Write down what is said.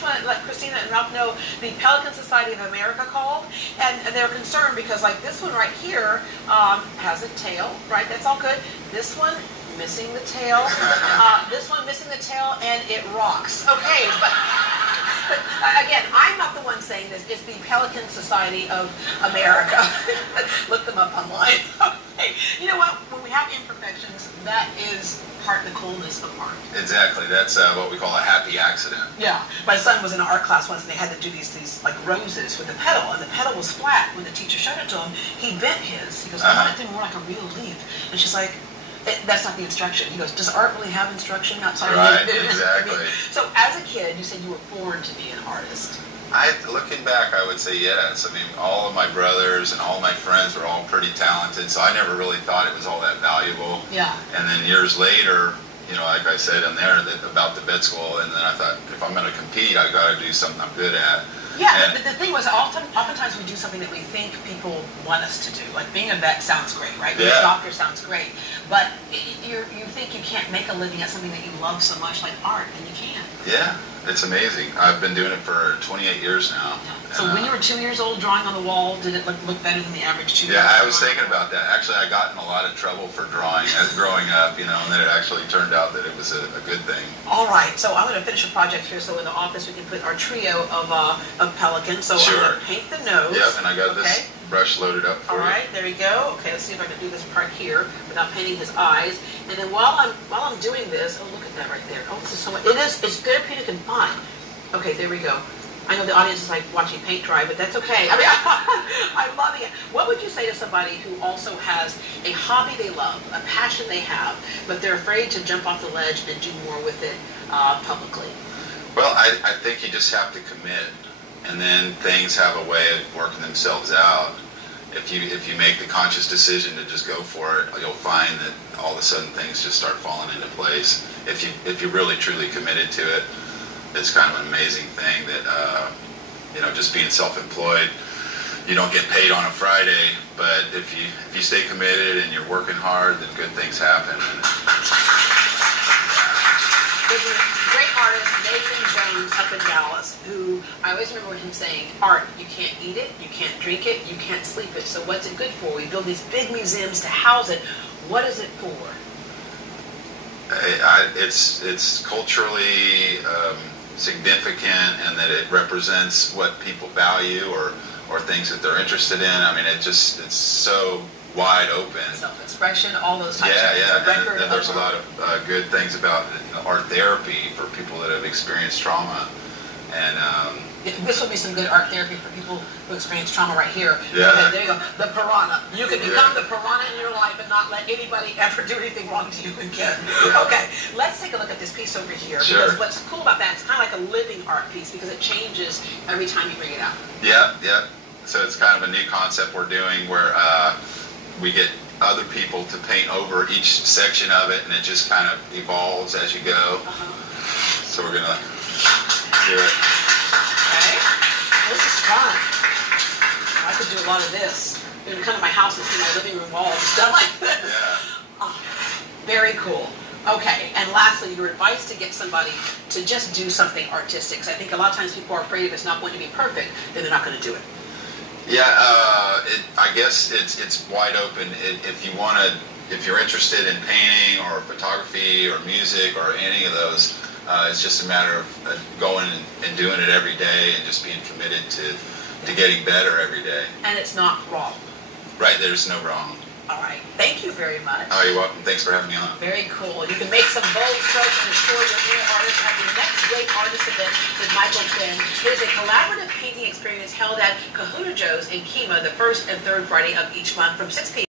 just want to let Christina and Ralph know the Pelican Society of America called, and they're concerned because, like, this one right here has a tail, right? That's all good. This one missing the tail. This one missing the tail, and it rocks. Okay, but again, I'm not the one saying this. It's the Pelican Society of America. Look them up online. Okay. You know what? When we have imperfections, that is part of the coolness of art. Exactly. That's what we call a happy accident. Yeah. My son was in an art class once, and they had to do these like roses with the petal, and the petal was flat. When the teacher showed it to him, he bent his. He goes, I want it to be more like a real leaf. And she's like, that's not the instruction. He goes, does art really have instruction outside right, of it? Exactly. I mean, so as a kid, you said you were born to be an artist. Looking back, I would say yes. I mean, all of my brothers and all of my friends were all pretty talented, so I never really thought it was all that valuable. Yeah. And then years later, you know, like I said in there about the vet school, and then I thought, if I'm going to compete, I've got to do something I'm good at. Yeah, the thing was, oftentimes we do something that we think people want us to do. Like being a vet sounds great, right? Being a doctor sounds great. But you think you can't make a living at something that you love so much, like art, and you can. Yeah, it's amazing. I've been doing it for 28 years now. Yeah. So when you were 2 years old drawing on the wall, did it look better than the average 2 year old? Yeah, I was thinking about that. Actually, I got in a lot of trouble for drawing as growing up, you know, and then it actually turned out that it was a good thing. All right, so I'm going to finish a project here. So in the office, we can put our trio of pelicans. So sure. I'm going to paint the nose. Yep, and I got this brush loaded up for you. All right, there we go. Okay, let's see if I can do this part here without painting his eyes. And then while I'm doing this, oh, look at that right there. Oh, this is so much. It's therapeutic and fun. Okay, there we go. I know the audience is like watching paint dry, but that's okay. I mean, I'm loving it. What would you say to somebody who also has a hobby they love, a passion they have, but they're afraid to jump off the ledge and do more with it publicly? Well, I think you just have to commit, and then things have a way of working themselves out. If you make the conscious decision to just go for it, you'll find that all of a sudden things just start falling into place. If you're really truly committed to it, it's kind of an amazing thing that you know, just being self-employed, you don't get paid on a Friday, but if you stay committed and you're working hard, then good things happen. There's a great artist, Nathan Jones, up in Dallas, who I always remember him saying, art, you can't eat it, you can't drink it, you can't sleep it, so what's it good for? We build these big museums to house it. What is it for? It's culturally significant, and that it represents what people value or things that they're interested in. I mean, it's so wide open. Self-expression, all those types of things. Yeah, and there's a lot of good things about art therapy for people that have experienced trauma. And this will be some good art therapy for people who experience trauma right here. Yeah. Okay, there you go. The piranha. You can become the piranha in your life and not let anybody ever do anything wrong to you again. Yeah. Okay, let's take a look at this piece over here. Sure. Because what's cool about that, it's kind of like a living art piece because it changes every time you bring it out. Yeah. So it's kind of a new concept we're doing where we get other people to paint over each section of it, and it just kind of evolves as you go. So we're gonna do it. Okay, this is fun. I could do a lot of this. You can come to my house and see my living room walls done like this. Yeah. Oh, very cool. Okay, and lastly, your advice to get somebody to just do something artistic. Because I think a lot of times people are afraid if it's not going to be perfect, then they're not going to do it. Yeah, I guess it's wide open. If you're interested in painting or photography or music or any of those, it's just a matter of going and doing it every day and just being committed to getting better every day. And it's not wrong. Right, there's no wrong. All right, thank you very much. Oh, you're welcome. Thanks for having me on. Very cool. You can make some bold strokes and explore your inner artist at the next Great Artist event with Michael Quinn. It is a collaborative painting experience held at Kahuna Joe's in Kemah the first and third Friday of each month from 6 p.m.